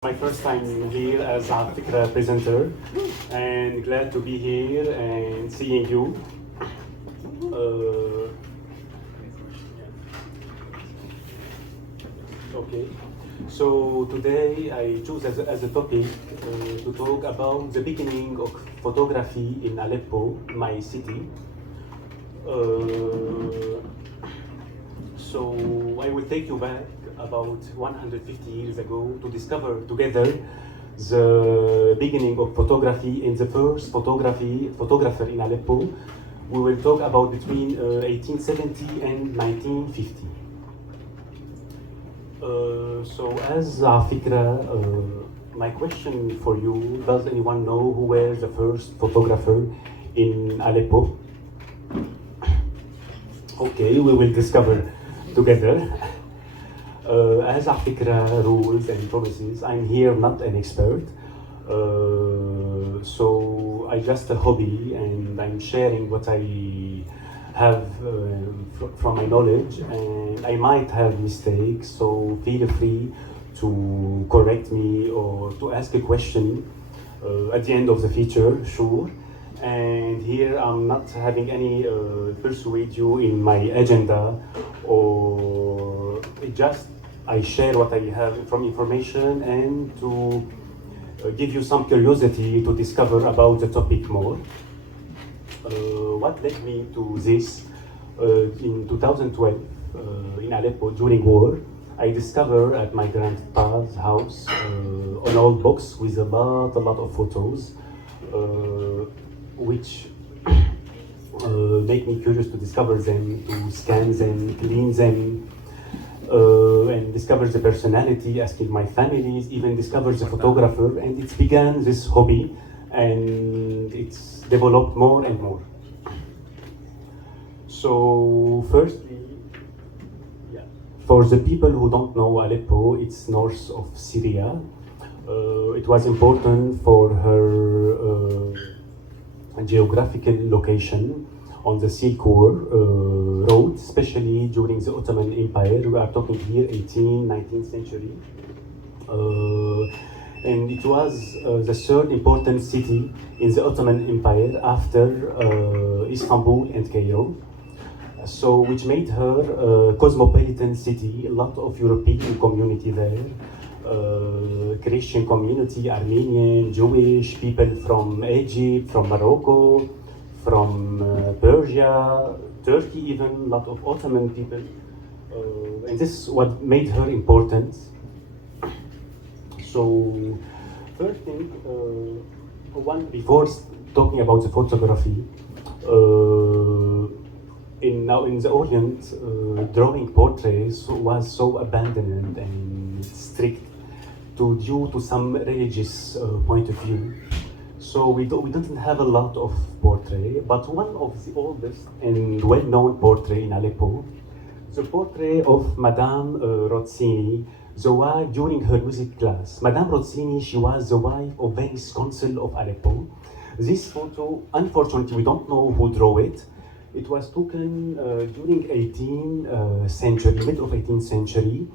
My first time here as a Fikra presenter, and glad to be here and seeing you. Uh, okay, so today I choose as a topic to talk about the beginning of photography in Aleppo, my city. Uh, so I will take you back about 150 years ago to discover together the beginning of photography and the first photographer in Aleppo. We will talk about between 1870 and 1950. So as Afikra, my question for you, does anyone know who were the first photographer in Aleppo? Okay, we will discover together. As Afikra rules and promises, I'm here not an expert. So I just a hobby and I'm sharing what I have from my knowledge, and I might have mistakes, so feel free to correct me or to ask a question at the end of the feature, sure. And here I'm not having any persuade you in my agenda, or it just I share what I have from information and to give you some curiosity to discover about the topic more. What led me to this? In 2012, in Aleppo during war, I discovered at my grandpa's house an old box with a lot of photos, which make me curious to discover them, to scan them, clean them, and discover the personality, asking my families, even discover the photographer, and it began this hobby, and it's developed more and more. So firstly, yeah, for the people who don't know Aleppo, it's north of Syria. It was important for her geographical location on the Silk Road, especially during the Ottoman Empire. We are talking here 18th, 19th century. And it was the third important city in the Ottoman Empire after Istanbul and Cairo. So, which made her a cosmopolitan city, a lot of European community there, Christian community, Armenian, Jewish, people from Egypt, from Morocco, from Persia, Turkey even, a lot of Ottoman people. And this is what made her important. So, first thing, before talking about the photography, now in the Orient, drawing portraits was so abandoned and strict due to some religious point of view. So we didn't have a lot of portrait, but one of the oldest and well-known portrait in Aleppo, the portrait of Madame Rozzini, the wife during her music class. Madame Rozzini, she was the wife of Venice Consul of Aleppo. This photo, unfortunately, we don't know who drew it. It was taken during 18th century, mid of 18th century.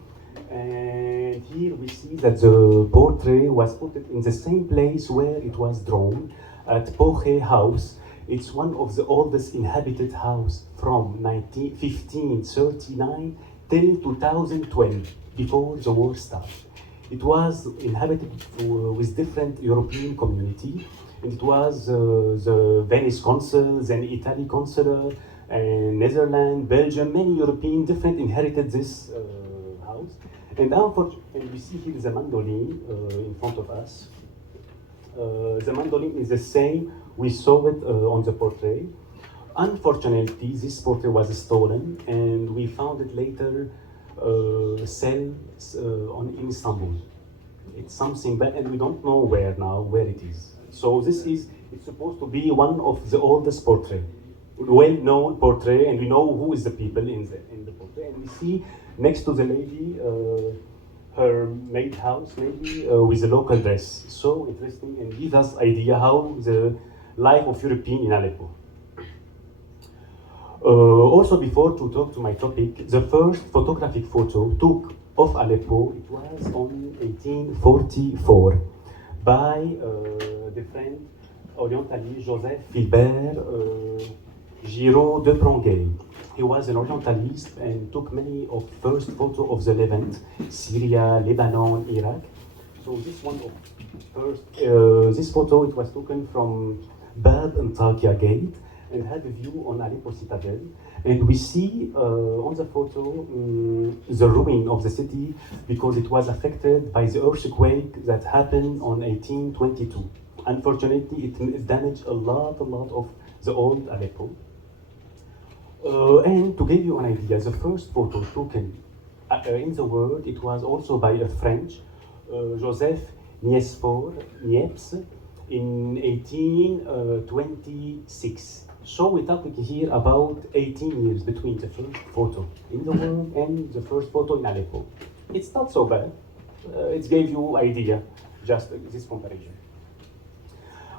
And here we see that the portrait was put in the same place where it was drawn, at Poche House. It's one of the oldest inhabited house from 1539 till 2012, before the war started. It was inhabited with different European community, and it was the Venice consul, then Italy consular, and Netherlands, Belgium, many European different inherited this house. And we see here the mandolin in front of us. The mandolin is the same, we saw it on the portrait. Unfortunately, this portrait was stolen, and we found it later in Istanbul. It's something bad, and we don't know where it is. So it's supposed to be one of the oldest portrait, well-known portrait, and we know who is the people in the portrait. And we see next to the lady, her maid house, maybe with a local dress. So interesting, and gives us idea how the life of European in Aleppo. Also, before to talk to my topic, the first photographic photo took of Aleppo. It was on 1844 by the friend Orientalist Joseph Philbert Giraud de Pranguet. He was an Orientalist and took many of first photos of the Levant, Syria, Lebanon, Iraq. So this one of first, this photo, it was taken from Bab Antakya Gate and had a view on Aleppo citadel. And we see on the photo the ruin of the city because it was affected by the earthquake that happened on 1822. Unfortunately, it damaged a lot of the old Aleppo. And to give you an idea, the first photo taken in the world, it was also by a French, Joseph Niepce, in 1826. So we're talking here about 18 years between the first photo in the world and the first photo in Aleppo. It's not so bad. It gave you idea, just this comparison.